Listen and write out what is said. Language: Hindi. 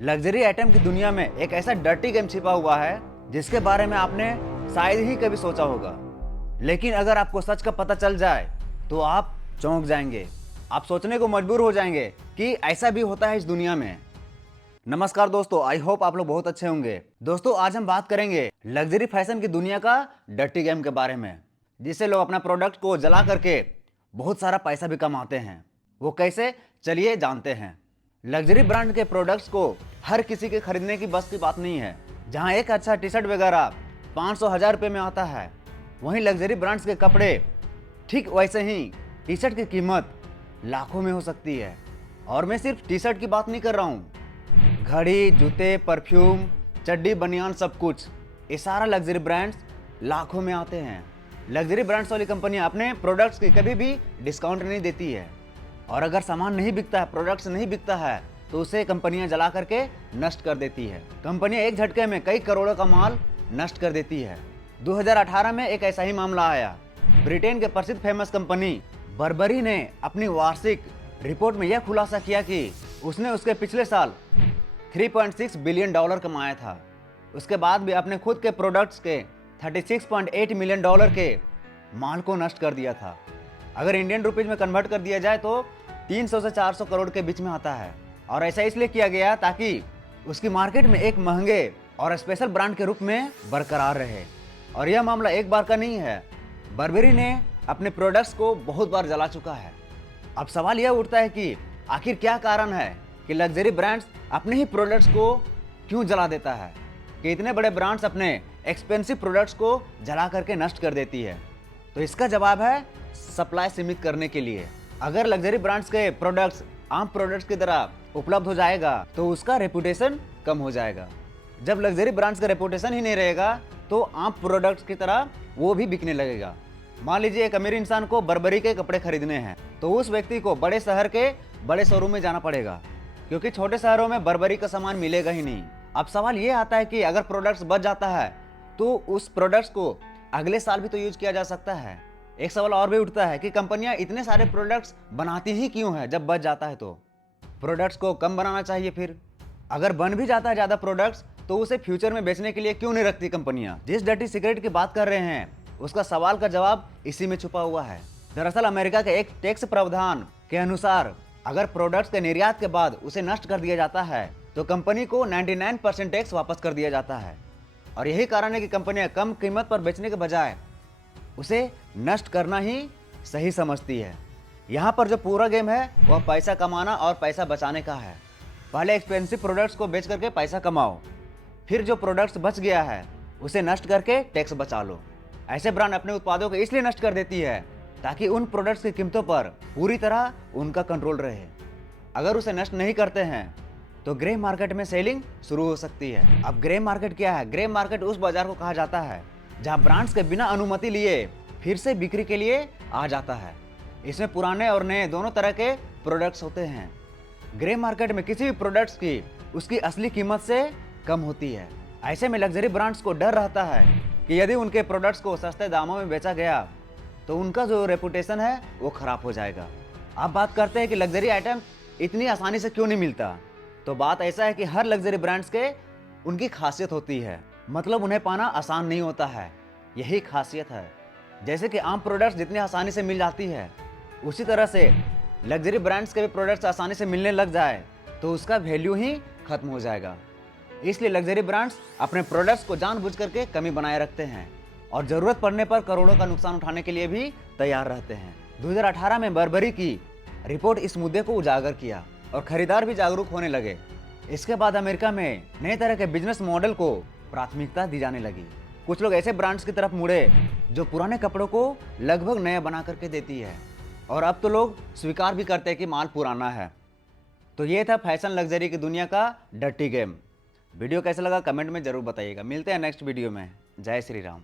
लग्जरी आइटम की दुनिया में एक ऐसा डर्टी गेम छिपा हुआ है जिसके बारे में आपने शायद ही कभी सोचा होगा। लेकिन अगर आपको सच का पता चल जाए तो आप चौंक जाएंगे। आप सोचने को मजबूर हो जाएंगे कि ऐसा भी होता है इस दुनिया में। नमस्कार दोस्तों, आई होप आप लोग बहुत अच्छे होंगे। दोस्तों, आज हम बात करेंगे लग्जरी फैशन की दुनिया का डर्टी गेम के बारे में, जिससे लोग अपना प्रोडक्ट को जला करके बहुत सारा पैसा भी कमाते हैं। वो कैसे, चलिए जानते हैं। लग्जरी ब्रांड के प्रोडक्ट्स को हर किसी के खरीदने की बस की बात नहीं है। जहां एक अच्छा टी शर्ट वगैरह 500-1000 रुपये में आता है, वहीं लग्जरी ब्रांड्स के कपड़े ठीक वैसे ही टी शर्ट की कीमत लाखों में हो सकती है। और मैं सिर्फ टी शर्ट की बात नहीं कर रहा हूँ, घड़ी, जूते, परफ्यूम, चड्डी, बनियान, सब कुछ, ये सारा लग्जरी ब्रांड्स लाखों में आते हैं। लग्जरी ब्रांड्स वाली कंपनियां अपने प्रोडक्ट्स की कभी भी डिस्काउंट नहीं देती है, और अगर सामान नहीं बिकता है, प्रोडक्ट्स नहीं बिकता है, तो उसे कंपनियां जला करके नष्ट कर देती है। कंपनियां एक झटके में कई करोड़ों का माल नष्ट कर देती है। 2018 में एक ऐसा ही मामला आया। ब्रिटेन के प्रसिद्ध फेमस कंपनी बर्बरी ने अपनी वार्षिक रिपोर्ट में यह खुलासा किया कि उसने उसके पिछले साल $3.6 बिलियन कमाया था। उसके बाद भी अपने खुद के प्रोडक्ट्स के $36.8 मिलियन के माल को नष्ट कर दिया था। अगर इंडियन रुपीज में कन्वर्ट कर दिया जाए तो 300 से 400 करोड़ के बीच में आता है। और ऐसा इसलिए किया गया ताकि उसकी मार्केट में एक महंगे और स्पेशल ब्रांड के रूप में बरकरार रहे। और यह मामला एक बार का नहीं है, बर्बरी ने अपने प्रोडक्ट्स को बहुत बार जला चुका है। अब सवाल यह उठता है कि आखिर क्या कारण है कि लग्जरी ब्रांड्स अपने ही प्रोडक्ट्स को क्यों जला देता है, कि इतने बड़े ब्रांड्स अपने एक्सपेंसिव प्रोडक्ट्स को जला करके नष्ट कर देती है। तो इसका जवाब है सप्लाई सीमित करने के लिए। अगर लग्जरी ब्रांड्स के प्रोडक्ट्स आम प्रोडक्ट्स की तरह उपलब्ध हो जाएगा तो उसका रेपुटेशन कम हो जाएगा। जब लग्जरी ब्रांड्स का रेपुटेशन ही नहीं रहेगा तो आम प्रोडक्ट्स की तरह वो भी बिकने लगेगा। मान लीजिए एक अमीर इंसान को बर्बरी के कपड़े खरीदने हैं, तो उस व्यक्ति को बड़े शहर के बड़े शोरूम में जाना पड़ेगा, क्योंकि छोटे शहरों में बर्बरी का सामान मिलेगा ही नहीं। अब सवाल ये आता है कि अगर प्रोडक्ट्स बच जाता है तो उस प्रोडक्ट्स को अगले साल भी तो यूज किया जा सकता है। एक सवाल और भी उठता है कि कंपनियां इतने सारे प्रोडक्ट्स बनाती ही क्यों है जब बच जाता है तो प्रोडक्ट्स को कम बनाना चाहिए। फिर अगर बन भी जाता है ज्यादा प्रोडक्ट्स तो उसे फ्यूचर में बेचने के लिए क्यों नहीं रखती कंपनियां। जिस डर्टी सिगरेट की बात कर रहे हैं उसका सवाल का जवाब इसी में छुपा हुआ है। दरअसल अमेरिका के एक टैक्स प्रावधान के अनुसार अगर प्रोडक्ट्स के निर्यात के बाद उसे नष्ट कर दिया जाता है तो कंपनी को 99% टैक्स वापस कर दिया जाता है। और यही कारण है कि कंपनियां कम कीमत पर बेचने के बजाय उसे नष्ट करना ही सही समझती है। यहाँ पर जो पूरा गेम है वह पैसा कमाना और पैसा बचाने का है। पहले एक्सपेंसिव प्रोडक्ट्स को बेच करके पैसा कमाओ, फिर जो प्रोडक्ट्स बच गया है उसे नष्ट करके टैक्स बचा लो। ऐसे ब्रांड अपने उत्पादों को इसलिए नष्ट कर देती है ताकि उन प्रोडक्ट्स की कीमतों पर पूरी तरह उनका कंट्रोल रहे। अगर उसे नष्ट नहीं करते हैं तो ग्रे मार्केट में सेलिंग शुरू हो सकती है। अब ग्रे मार्केट क्या है? ग्रे मार्केट उस बाजार को कहा जाता है जहां ब्रांड्स के बिना अनुमति लिए फिर से बिक्री के लिए आ जाता है। इसमें पुराने और नए दोनों तरह के प्रोडक्ट्स होते हैं। ग्रे मार्केट में किसी भी प्रोडक्ट्स की उसकी असली कीमत से कम होती है। ऐसे में लग्जरी ब्रांड्स को डर रहता है कि यदि उनके प्रोडक्ट्स को सस्ते दामों में बेचा गया तो उनका जो रेपुटेशन है वो खराब हो जाएगा। अब बात करते हैं कि लग्जरी आइटम इतनी आसानी से क्यों नहीं मिलता। तो बात ऐसा है कि हर लग्जरी ब्रांड्स के उनकी खासियत होती है, मतलब उन्हें पाना आसान नहीं होता है, यही खासियत है। जैसे कि आम प्रोडक्ट्स जितनी आसानी से मिल जाती है, उसी तरह से लग्जरी ब्रांड्स के भी प्रोडक्ट्स आसानी से मिलने लग जाए तो उसका वैल्यू ही खत्म हो जाएगा। इसलिए लग्जरी ब्रांड्स अपने प्रोडक्ट्स को जानबूझ करके कमी बनाए रखते हैं और जरूरत पड़ने पर करोड़ों का नुकसान उठाने के लिए भी तैयार रहते हैं। 2018 में बर्बरी की रिपोर्ट इस मुद्दे को उजागर किया और खरीदार भी जागरूक होने लगे। इसके बाद अमेरिका में नए तरह के बिजनेस मॉडल को प्राथमिकता दी जाने लगी। कुछ लोग ऐसे ब्रांड्स की तरफ मुड़े जो पुराने कपड़ों को लगभग नया बना करके देती है, और अब तो लोग स्वीकार भी करते हैं कि माल पुराना है। तो ये था फैशन लग्जरी की दुनिया का डर्टी गेम। वीडियो कैसा लगा कमेंट में जरूर बताइएगा। मिलते हैं नेक्स्ट वीडियो में। जय श्री राम।